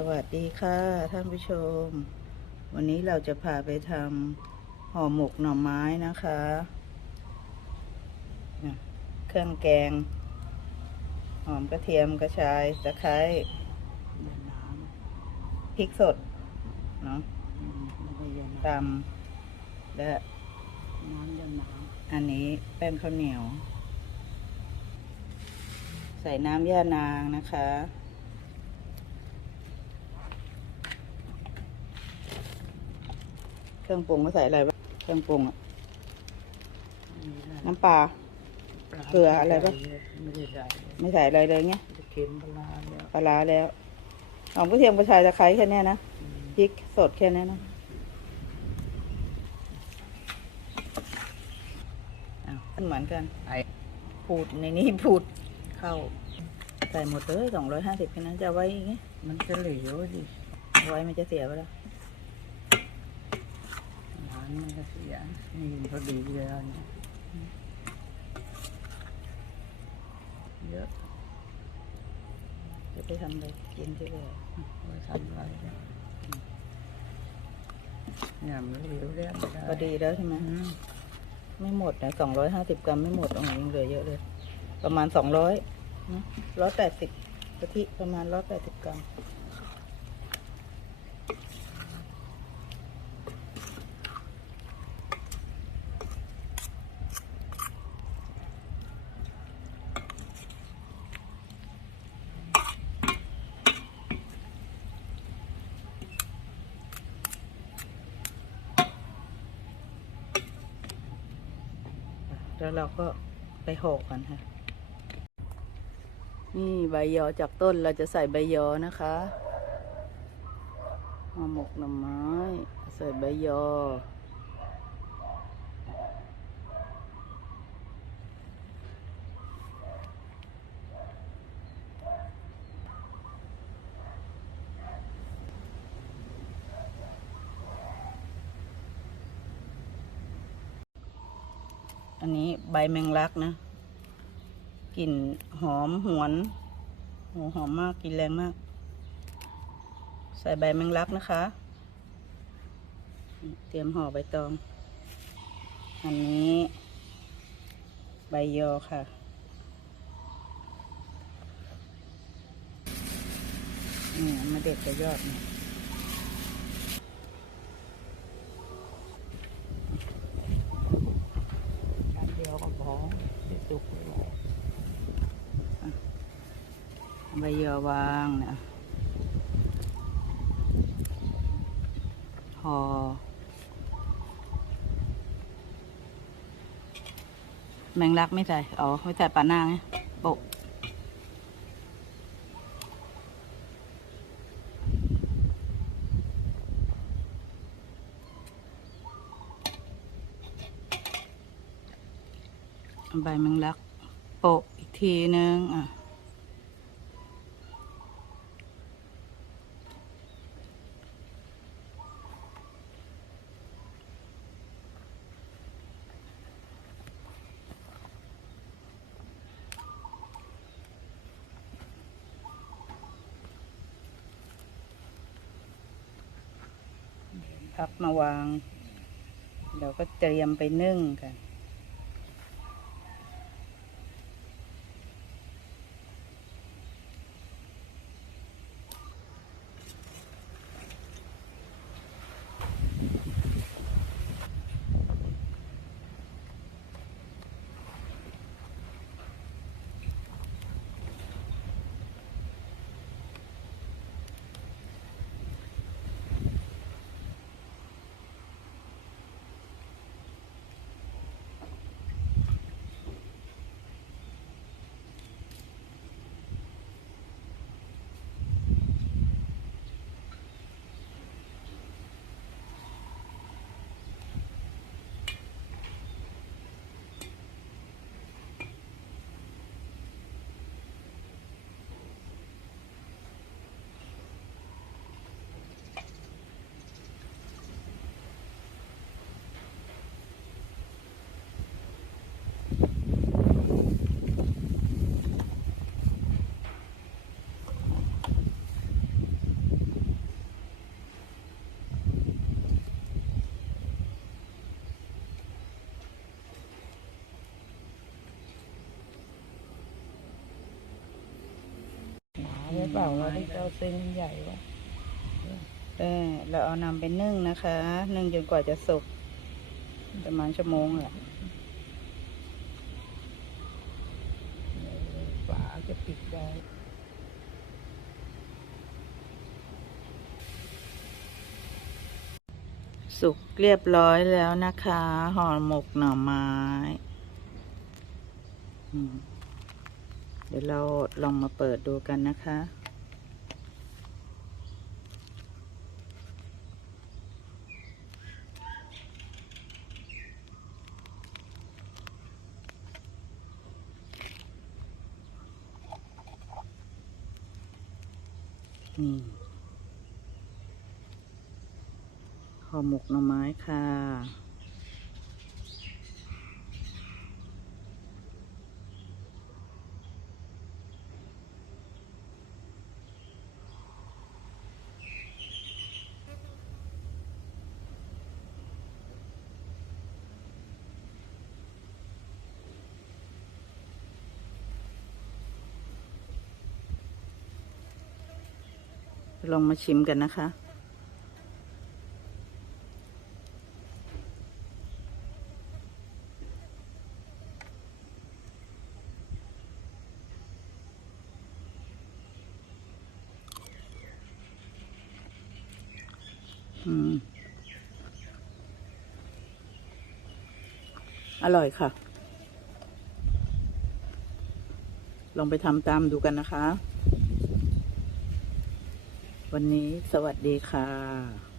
สวัสดีค่ะท่านผู้ชม วันนี้เราจะพาไปทำห่อหมกหน่อไม้นะคะ เครื่องแกง หอมกระเทียมกระชายตะไคร้พริกสดเนาะไม่ได้ยาตำและน้ำยาน้อันนี้แป้งข้าวเหนียว ใส่น้ำย่านางนะคะ เครื่องปรุงก็ใส่อะไรบ้างเครื่องปรุงอะำน้ำปลา เกลืออะไรปะ ไม่ได้ใส่ไม่ใส่อะไรเลยเงี้ยเค็มปลาแล้วปลาร้าแล้วหอมกระเทียมกระชายตะไคร้แค่เนี้ยนะอืมพริกสดแค่นี้นะอ้าวเหมือนกันไอ้พูดในนี้พูดเข้า ใส่หมดเลยสองร้อยห้าสิบแค่นั้นจะเอาไว้อย่างงี้มันจะเหลวดิเอาไว้มันจะเสียไปแล้ว น้ำมันก็เสียนี่พอดีเลยอันเนี่ยเยอะจะไปทำอะไรกินที่เลยไว้ทำอะไรเนี่ยเนี่ยมันเหลวแล้วไม่ได้พอดีแล้วใช่ไหมอืมไม่หมดนะสองร้อยห้าสิบกรัมไม่หมดตรงไหนยังเหลือเยอะเลย ประมาณสองร้อยร้อยแปดสิบกะทิประมาณร้อยแปดสิบกรัม แล้วเราก็ไปห่อกันค่ะ นี่ใบยอจากต้นเราจะใส่ใบยอนะคะมาหมกหน่อไม้ ใส่ใบยอ อันนี้ใบแมงลักนะ กลิ่นหอมหวนโหหอมมากกลิ่นแรงมาก ใส่ใบแมงลักนะคะ เตรียมห่อใบตอง อันนี้ ใบยอค่ะนี่มาเด็ดแต่ยอดเนี่ย อันเดียวก็พอเดี๋ยว จุกใบยอวางเนี่ยหอแมงลักไม่ใส่ อ๋อ ไม่ใส่ปลาหน้าไงโปะ ใบแมงลักโปะอีกทีนึงอะพับมาวางเดี๋ยวก็เตรียมไปนึ่งกัน ใช่เปล่าเราได้เจ้าเส้นใหญ่วะเออเราเอานำไปนึ่งนะคะนึ่งจนกว่าจะสุกประมาณชั่วโมงแหละฝาจะปิดได้สุกเรียบร้อยแล้วนะคะห่อหมกหน่อไม้อืม เดี๋ยวเราลองมาเปิดดูกันนะคะ นี่ห่อหมกหน่อไม้ค่ะ ลองมาชิมกันนะคะ อร่อยค่ะ ลองไปทำตามดูกันนะคะ วันนี้สวัสดีค่ะ